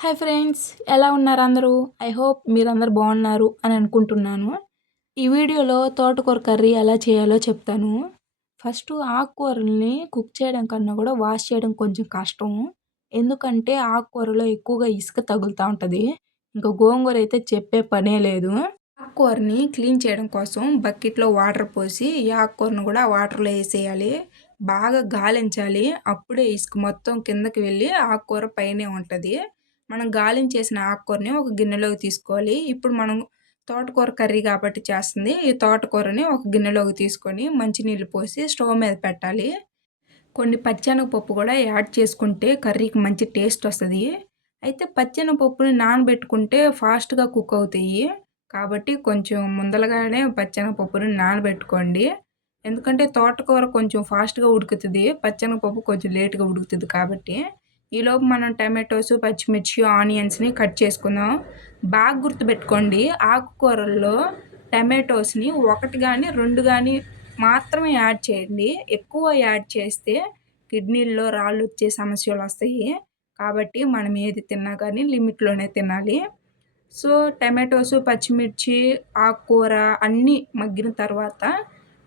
Hi friends, ఎలా ఉన్నారు అందరూ? ఐ హోప్ మీరందరూ బాగున్నారు అని అనుకుంటున్నాను. ఈ వీడియోలో తోటకూర కర్రీ ఎలా చేయాలో చెప్తాను. ఫస్టు ఆకుకూరల్ని కుక్ చేయడం కన్నా కూడా వాష్ చేయడం కొంచెం కష్టం. ఎందుకంటే ఆకుకూరలో ఎక్కువగా ఇసుక తగులుతా ఉంటది. ఇంకా గోంగూర అయితే చెప్పే పనే లేదు. ఆకుకూరని క్లీన్ చేయడం కోసం బకెట్లో వాటర్ పోసి ఈ ఆకుకూరను కూడా వాటర్లో వేసేయాలి. బాగా గాలించాలి. అప్పుడే ఇసుక మొత్తం కిందకి వెళ్ళి ఆకుకూర పైనే ఉంటుంది. మనం గాలించేసిన ఆకుకూరని ఒక గిన్నెలోకి తీసుకోవాలి. ఇప్పుడు మనం తోటకూర కర్రీ కాబట్టి చేస్తుంది. ఈ తోటకూరని ఒక గిన్నెలోకి తీసుకొని మంచినీళ్ళు పోసి స్టవ్ మీద పెట్టాలి. కొన్ని పచ్చెనగపప్పు కూడా యాడ్ చేసుకుంటే కర్రీకి మంచి టేస్ట్ వస్తుంది. అయితే పచ్చెనగపప్పుని నానబెట్టుకుంటే ఫాస్ట్గా కుక్ అవుతాయి. కాబట్టి కొంచెం ముందలగానే పచ్చెనగపప్పుని నానబెట్టుకోండి. ఎందుకంటే తోటకూర కొంచెం ఫాస్ట్గా ఉడుకుతుంది, పచ్చెనగపప్పు కొంచెం లేట్గా ఉడుకుతుంది. కాబట్టి ఈలోపు మనం టమాటోస్, పచ్చిమిర్చి, ఆనియన్స్ని కట్ చేసుకుందాం. బాగా గుర్తుపెట్టుకోండి, ఆకుకూరల్లో టమాటోస్ని ఒకటి కానీ రెండు కానీ మాత్రమే యాడ్ చేయండి. ఎక్కువ యాడ్ చేస్తే కిడ్నీల్లో రాళ్ళు వచ్చే సమస్యలు వస్తాయి. కాబట్టి మనం ఏది తిన్నా కానీ లిమిట్లోనే తినాలి. సో టమాటోస్, పచ్చిమిర్చి, ఆకుకూర అన్నీ మగ్గిన తర్వాత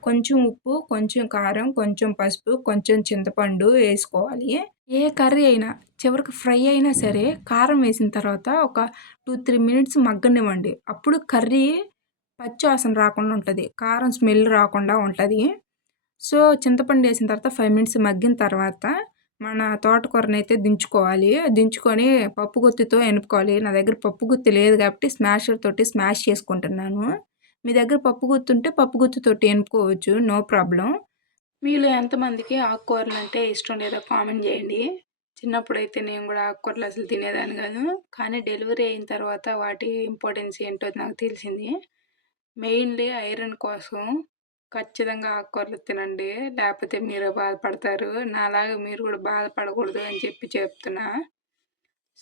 కొంచెం ఉప్పు, కొంచెం కారం, కొంచెం పసుపు, కొంచెం చింతపండు వేసుకోవాలి. ఏ కర్రీ అయినా చివరికి ఫ్రై అయినా సరే కారం వేసిన తర్వాత ఒక 2-3 మినిట్స్ మగ్గనివ్వండి. అప్పుడు కర్రీ పచ్చి వాసన రాకుండా ఉంటుంది, కారం స్మెల్ రాకుండా ఉంటుంది. సో చింతపండు వేసిన తర్వాత 5 మినిట్స్ మగ్గిన తర్వాత మన తోటకూరని అయితే దించుకోవాలి. దించుకొని పప్పు గుత్తితో ఎనుపుకోవాలి. నా దగ్గర పప్పు గుత్తి లేదు కాబట్టి స్మాషర్ తోటి స్మాష్ చేసుకుంటున్నాను. మీ దగ్గర పప్పు గుత్తి ఉంటే పప్పు గుత్తితోటి ఎనుపుకోవచ్చు, నో ప్రాబ్లం. మీలో ఎంతమందికి ఆకుకూరలు అంటే ఇష్టం లేదో కామెంట్ చేయండి. చిన్నప్పుడైతే నేను కూడా ఆకుకూరలు అసలు తినేదాన్ని కాదు. కానీ డెలివరీ అయిన తర్వాత వాటి ఇంపార్టెన్స్ ఏంటో నాకు తెలిసింది. మెయిన్లీ ఐరన్ కోసం ఖచ్చితంగా ఆకుకూరలు తినండి, లేకపోతే మీరు బాధపడతారు. నాలాగా మీరు కూడా బాధపడకూడదు అని చెప్తున్నా.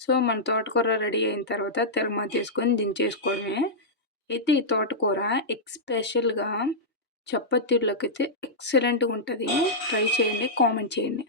సో మన తోటకూర రెడీ అయిన తర్వాత తిరగమా తీసుకొని దించేసుకోవడమే. అయితే ఈ తోటకూర ఎక్స్పెషల్గా చపాతీలోకి అయితే ఎక్సలెంట్గా ఉంటుంది. ట్రై చేయండి, కామెంట్ చేయండి.